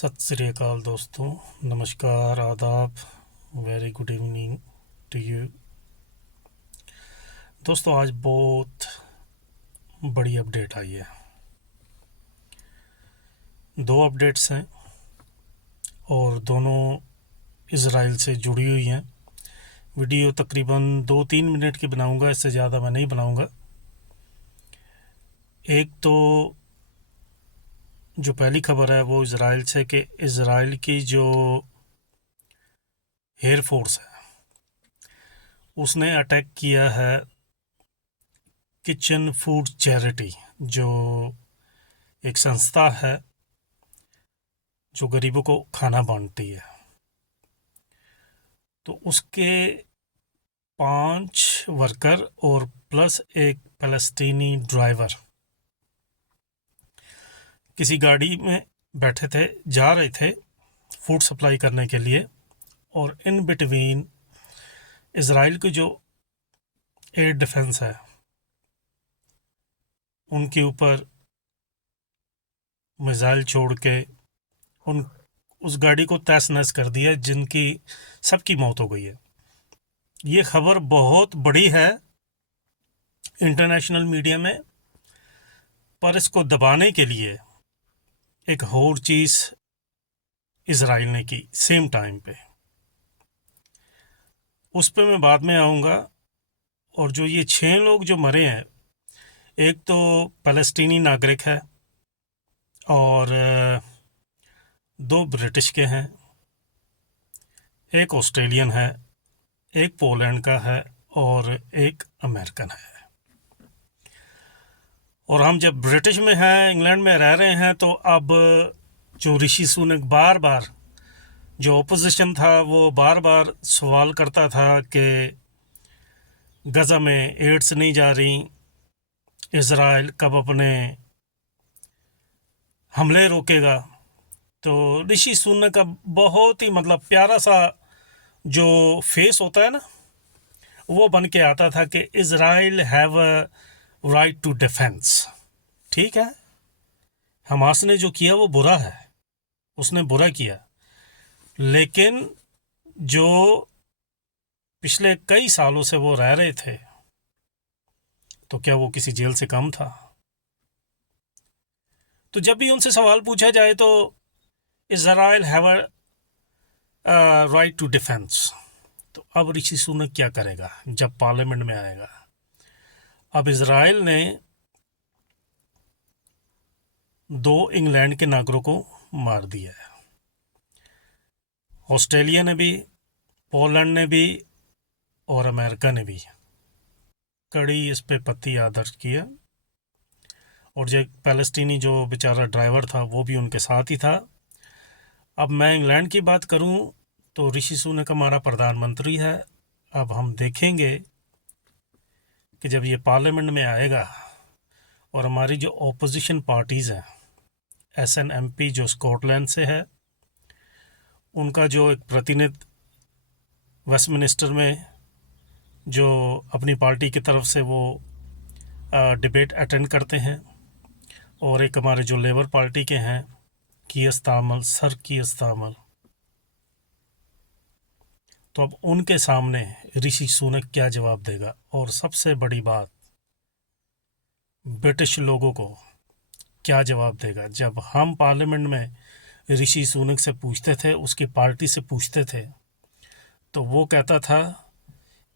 सत श्री अकाल दोस्तों, नमस्कार, आदाब, very good evening to you. दोस्तों, आज बहुत बड़ी अपडेट आई है। दो अपडेट्स हैं और दोनों इज़राइल से जुड़ी हुई हैं। वीडियो तकरीबन 2-3 मिनट की बनाऊंगा, इससे ज़्यादा मैं नहीं बनाऊंगा। एक तो जो पहली खबर है वो इज़राइल से कि इज़राइल की जो एयर फोर्स है उसने अटैक किया है किचन फूड चैरिटी, जो एक संस्था है जो गरीबों को खाना बांटती है। तो उसके 5 वर्कर और प्लस एक फ़लस्तीनी ड्राइवर किसी गाड़ी में बैठे थे, जा रहे थे फूड सप्लाई करने के लिए, और इन बिटवीन इज़राइल की जो एयर डिफेंस है उनके ऊपर मिसाइल छोड़ के उन उस गाड़ी को तहस नहस कर दिया, जिनकी सबकी मौत हो गई है। ये खबर बहुत बड़ी है इंटरनेशनल मीडिया में, पर इसको दबाने के लिए एक और चीज़ इज़राइल ने की सेम टाइम पे, उस पे मैं बाद में आऊँगा। और जो ये 6 लोग जो मरे हैं, एक तो फ़लस्तीनी नागरिक है और 2 ब्रिटिश के हैं, एक ऑस्ट्रेलियन है, एक पोलैंड का है और एक अमेरिकन है। और हम जब ब्रिटिश में हैं, इंग्लैंड में रह रहे हैं, तो अब जो ऋषि सुनक बार बार, जो ओपोजिशन था वो बार बार सवाल करता था कि गज़ा में एड्स नहीं जा रही, इज़राइल कब अपने हमले रोकेगा। तो ऋषि सुनक का बहुत ही प्यारा सा जो फेस होता है ना, वो बन के आता था कि Israel have a right to defence. ठीक है, हमास ने जो किया वो बुरा है, उसने बुरा किया, लेकिन जो पिछले कई सालों से वो रह रहे थे, तो क्या वो किसी जेल से कम था? तो जब भी उनसे सवाल पूछा जाए तो Israel have a right to defence. तो अब ऋषि सुनक क्या करेगा जब पार्लियामेंट में आएगा? अब इज़राइल ने 2 इंग्लैंड के नागरिकों को मार दिया है, ऑस्ट्रेलिया ने भी, पोलैंड ने भी और अमेरिका ने भी कड़ी इस पे पत्ती दर्ज किया। और जो फ़लस्तीनी जो बेचारा ड्राइवर था वो भी उनके साथ ही था। अब मैं इंग्लैंड की बात करूं तो ऋषि सुनक हमारा प्रधानमंत्री है। अब हम देखेंगे कि जब ये पार्लियामेंट में आएगा और हमारी जो ओपोजिशन पार्टीज़ हैं, SNMP जो स्कॉटलैंड से है, उनका जो एक प्रतिनिधि वेस्टमिनिस्टर में जो अपनी पार्टी की तरफ से वो डिबेट अटेंड करते हैं, और एक हमारे जो लेबर पार्टी के हैं सर कीर, तो अब उनके सामने ऋषि सुनक क्या जवाब देगा? और सबसे बड़ी बात, ब्रिटिश लोगों को क्या जवाब देगा? जब हम पार्लियामेंट में ऋषि सुनक से पूछते थे, उसकी पार्टी से पूछते थे, तो वो कहता था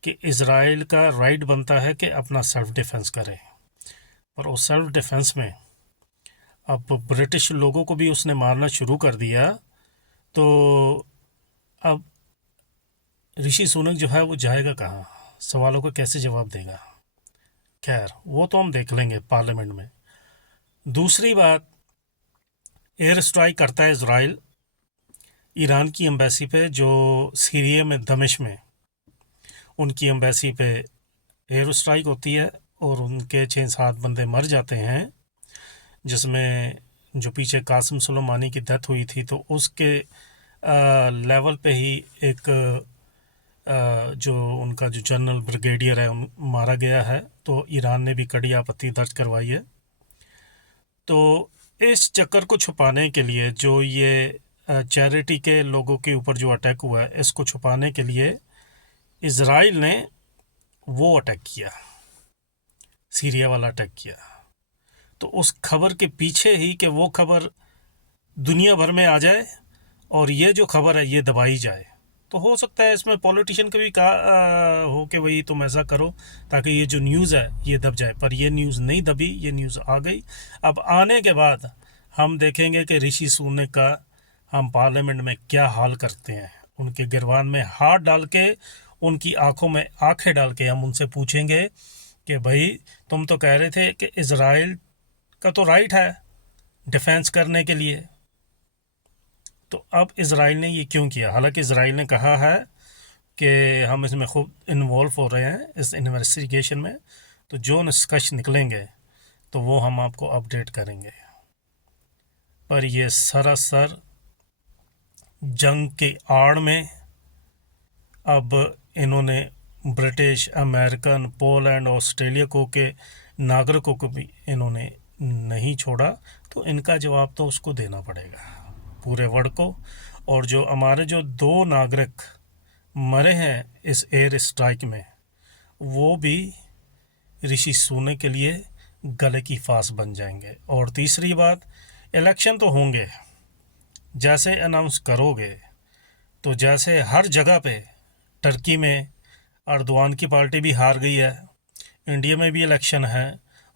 कि इज़राइल का राइट बनता है कि अपना सेल्फ डिफेंस करे। और उस सेल्फ डिफेंस में अब ब्रिटिश लोगों को भी उसने मारना शुरू कर दिया। तो अब ऋषि सुनक जो है वो जाएगा कहाँ? सवालों का कैसे जवाब देगा? खैर, वो तो हम देख लेंगे पार्लियामेंट में। दूसरी बात, एयर स्ट्राइक करता है इज़राइल ईरान की एम्बेसी पे, जो सीरिया में दमिश्क में उनकी एम्बेसी पे एयर स्ट्राइक होती है और उनके 6-7 बंदे मर जाते हैं, जिसमें जो पीछे कासिम सुलेमानी की डेथ हुई थी, तो उसके लेवल पे ही एक जो उनका जो जनरल ब्रिगेडियर है मारा गया है। तो ईरान ने भी कड़ी आपत्ति दर्ज करवाई है। तो इस चक्कर को छुपाने के लिए जो ये चैरिटी के लोगों के ऊपर जो अटैक हुआ है, इसको छुपाने के लिए इज़राइल ने वो अटैक किया, सीरिया वाला अटैक किया। तो उस खबर के पीछे ही कि वो खबर दुनिया भर में आ जाए और ये जो खबर है ये दबाई जाए। तो हो सकता है इसमें पॉलिटिशियन का भी कहा हो कि भाई तुम ऐसा करो ताकि ये जो न्यूज़ है ये दब जाए, पर ये न्यूज़ नहीं दबी, ये न्यूज़ आ गई। अब आने के बाद हम देखेंगे कि ऋषि सुनक का हम पार्लियामेंट में क्या हाल करते हैं। उनके गिरबान में हाथ डाल के, उनकी आंखों में आंखें डाल के हम उनसे पूछेंगे कि भाई तुम तो कह रहे थे कि इज़राइल का तो राइट है डिफेंस करने के लिए, तो अब इज़राइल ने ये क्यों किया? हालांकि इज़राइल ने कहा है कि हम इसमें खूब इन्वॉल्व हो रहे हैं इस इन्वेस्टिगेशन में, तो जो निष्कर्ष निकलेंगे तो वो हम आपको अपडेट करेंगे। पर ये सरासर जंग के आड़ में अब इन्होंने ब्रिटिश, अमेरिकन, पोलैंड, ऑस्ट्रेलिया को के नागरिकों को भी इन्होंने नहीं छोड़ा, तो इनका जवाब तो उसको देना पड़ेगा पूरे वर्ल्ड को। और जो हमारे जो 2 नागरिक मरे हैं इस एयर स्ट्राइक में, वो भी ऋषि सुनक के लिए गले की फांस बन जाएंगे। और तीसरी बात, इलेक्शन तो होंगे, जैसे अनाउंस करोगे तो जैसे हर जगह पे, टर्की में अर्दवान की पार्टी भी हार गई है, इंडिया में भी इलेक्शन है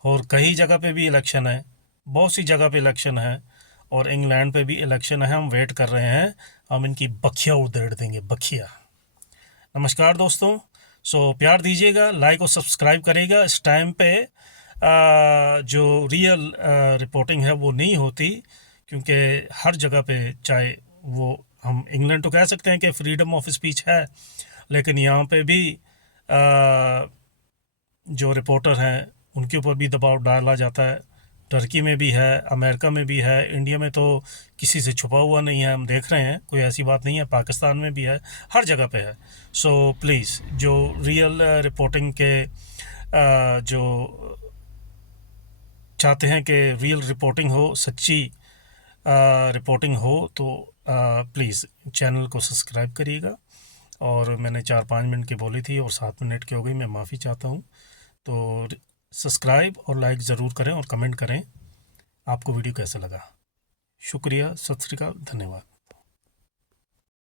और कई जगह पे भी इलेक्शन है, बहुत सी जगह पे इलेक्शन है और इंग्लैंड पे भी इलेक्शन है। हम वेट कर रहे हैं, हम इनकी बखिया उधेड़ देंगे, बखिया। नमस्कार दोस्तों, सो प्यार दीजिएगा, लाइक और सब्सक्राइब करेगा। इस टाइम पे जो रियल रिपोर्टिंग है वो नहीं होती, क्योंकि हर जगह पे, चाहे वो हम इंग्लैंड तो कह सकते हैं कि फ्रीडम ऑफ स्पीच है, लेकिन यहाँ पे भी जो रिपोर्टर हैं उनके ऊपर भी दबाव डाला जाता है। टर्की में भी है, अमेरिका में भी है, इंडिया में तो किसी से छुपा हुआ नहीं है, हम देख रहे हैं, कोई ऐसी बात नहीं है, पाकिस्तान में भी है, हर जगह पे है। सो प्लीज़, जो रियल रिपोर्टिंग के जो चाहते हैं कि रियल रिपोर्टिंग हो, सच्ची रिपोर्टिंग हो, तो प्लीज़ चैनल को सब्सक्राइब करिएगा। और मैंने 4-5 मिनट की बोली थी और 7 मिनट की हो गई, मैं माफ़ी चाहता हूँ। तो सब्सक्राइब और लाइक ज़रूर करें और कमेंट करें आपको वीडियो कैसा लगा। शुक्रिया, सत श्री अकाल, धन्यवाद।